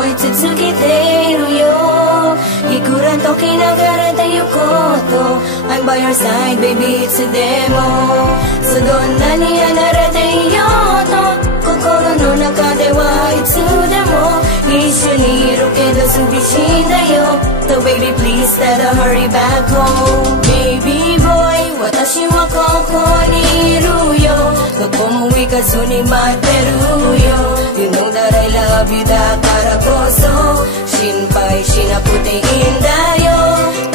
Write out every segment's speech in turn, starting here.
思い続けているよ。いくら時流れてゆこうと I'm by your side baby いつでも。どんなに離れていようと心の中ではいつでも一緒にいるけど寂しいんだよ。So baby please let her hurry back home. Baby boy 私はここにいるよ。どこも行かずに待ってるよ。You know that I love you だからこそ心配しなくていいんだよ。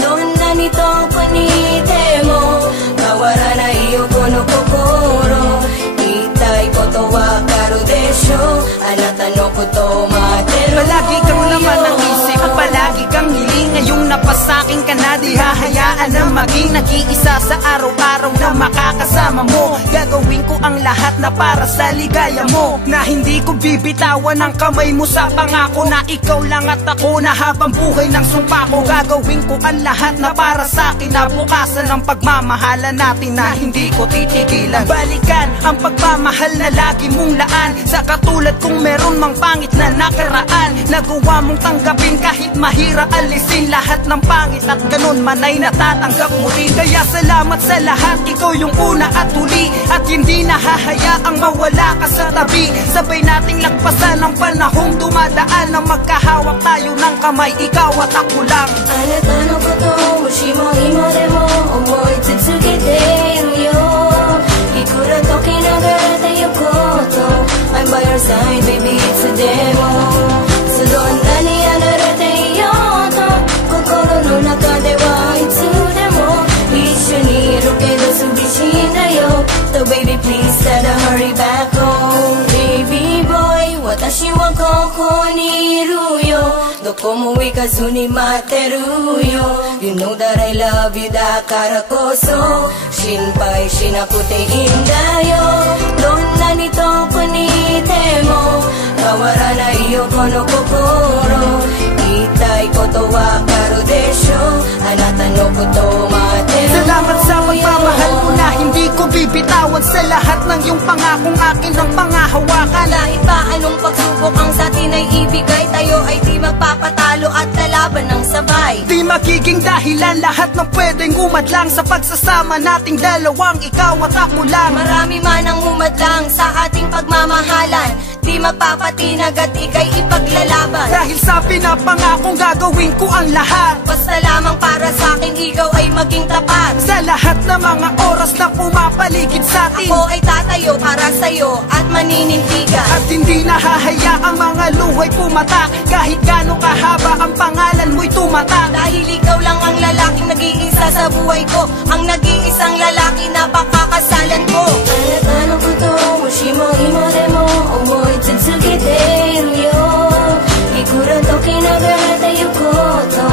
どんなに遠くにいても変わらないよこの心。言いたいことわかるでしょ。あなたのことを待ってるよ。Palagi kang naman ang isip at palagi kang hiling. Ngayong napasakin ka na di hahayaan na maging nag-iisa sa araw-araw na makakasama mo. Gagawin ko ang lahat na para sa ligaya mo. Na hindi ko bibitawan ang kamay mo sa pangako na ikaw lang at ako na habang buhay ng sumpa ko. Gagawin ko ang lahat na para sa akin na bukasan ng pagmamahalan natin na hindi ko titigilan. Balikan ang pagmamahal na lagi mong laan sa katulad kung meron mang pangit na nakaraan. Nagawa mong tanggapin kahit mahirap alisin lahat ng pangit at ganun man ay natatanggap mo rin. Kaya salamat sa lahat, ikaw yung una at huli at hindi nahahayaang mawala ka sa tabi. Sabay nating lagpasan ang panahong dumadaan na magkahawak tayo ng kamay, ikaw at ako lang. あなたのことをもしも今でも思い続けているよ。いくら時流れてゆこうと I'm by your side baby いつでも。どんなに離れていようと心の中ではいつでも一緒にいるけど寂しいんだよ。So baby please let her hurry back home. Baby boy 私はここにいるよ。どこも行かずに待ってるよ。You know that I love you だからこそ心配しなくていいんだよ。どんなに遠くにいても変わらないよこの心。言いたいことわかるでしょ。あなたのことを待ってるよ。 Salamat sa pagmamahal mo na hindi ko bibitawan sa lahat ng iyong pangakong akin ang pangahawakan. Kahit pa anong pagsubok ang sa atin ay ibigay, tayo ay di magpapatalo at lalaban ng sabay. Di magiging dahilan lahat ng pwedeng umadlang sa pagsasama nating dalawang ikaw at ako lang. Marami man ang umadlang sa ating pagmamahalan, di magpapatinag at ika'y ipaglalaban. Dahil sa pinapangakong gagawin ko ang lahat, basta lamang para sa akin ikaw ay maging tapat. Sa lahat ng mga oras na pumapaligid sa atin, ako ay tatayo para sa'yo at maninindigan. At hindi nahahayaang mga luhay pumatak kahit gaano kahaba ang pangalan mo'y tumatak. Dahil ikaw lang ang lalaking nag-iisa sa buhay ko, ang nag-iisang lalaki na pakakasalan ko. あなたのことをもしも今でも思い続けているよ。いくら時流れてゆこうと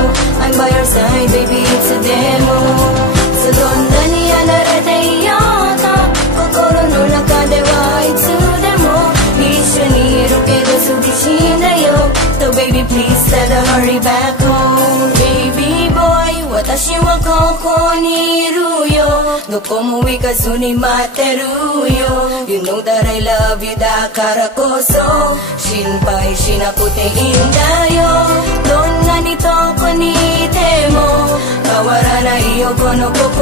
I'm by your side baby いつでも。どんなに離れていようと心の中ではいつでも一緒にいるけど寂しいんだよ。 So baby please let her hurry back home. Baby boy 私はここにいるよ。どこも行かずに待ってるよ。 You know that I love you だからこそ心配しなくていいんだよ。どんなに遠くにいても変わらないよこの心。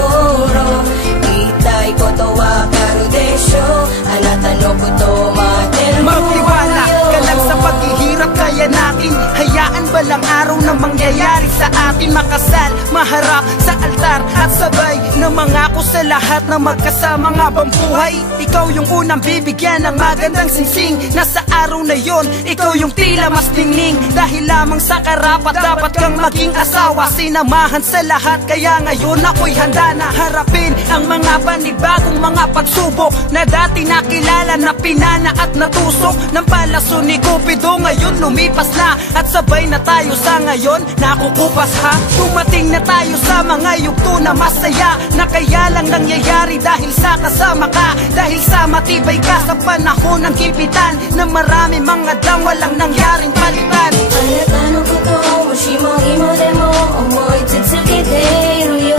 言いたいことわかるでしょ。あなたのことを待ってるよ。 Magtiwala ka lang sa paghihirap kaya natin. Hayaan balang araw na mangyayari sa atin. Makasal, maharap sa altar at sabay na mangako sa lahat na magkasama nga bang buhay. Ikaw yung unang bibigyan ng magandang singsing. Nasa araw na yon, ikaw yung tila mas ningning. Dahil lamang sa karapat dapat kang maging asawa. Sinamahan sa lahat kaya ngayon ako'y handa na harapin ang mga panibagong mga pagsubok na dati nakilala na pinana at natusok ng palaso ni Cupido. Ngayon lumipas na at sabay na tayo sa ngayon nakukupas ha. Dumating na tayo sa mga yugto na masaya na kaya lang nangyayari dahil sa kasama ka. Dahil sa matibay ka sa panahon ng kipitan na marami mga dang walang nangyaring palitan. あなたのことをもしも今でも思い続けているよ。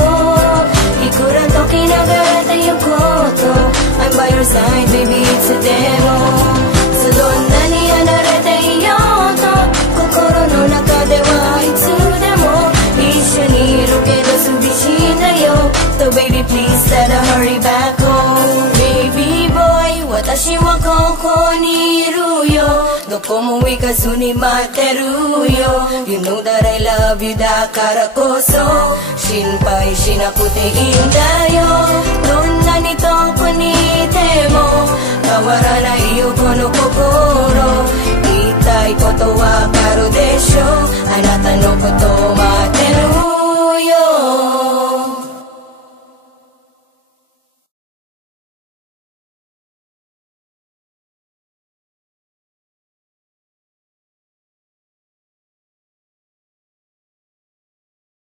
いくら時流れてゆこうと I'm by your side baby いつでも。どんなに離れていようと心 como ikazu ni materu yo. You know that I love you da karakoso. Shinpai shinakute indayo. Donna ni toko ni demo kawarana iyo kono kokoro. Itai koto wa karu desho. Anata no koto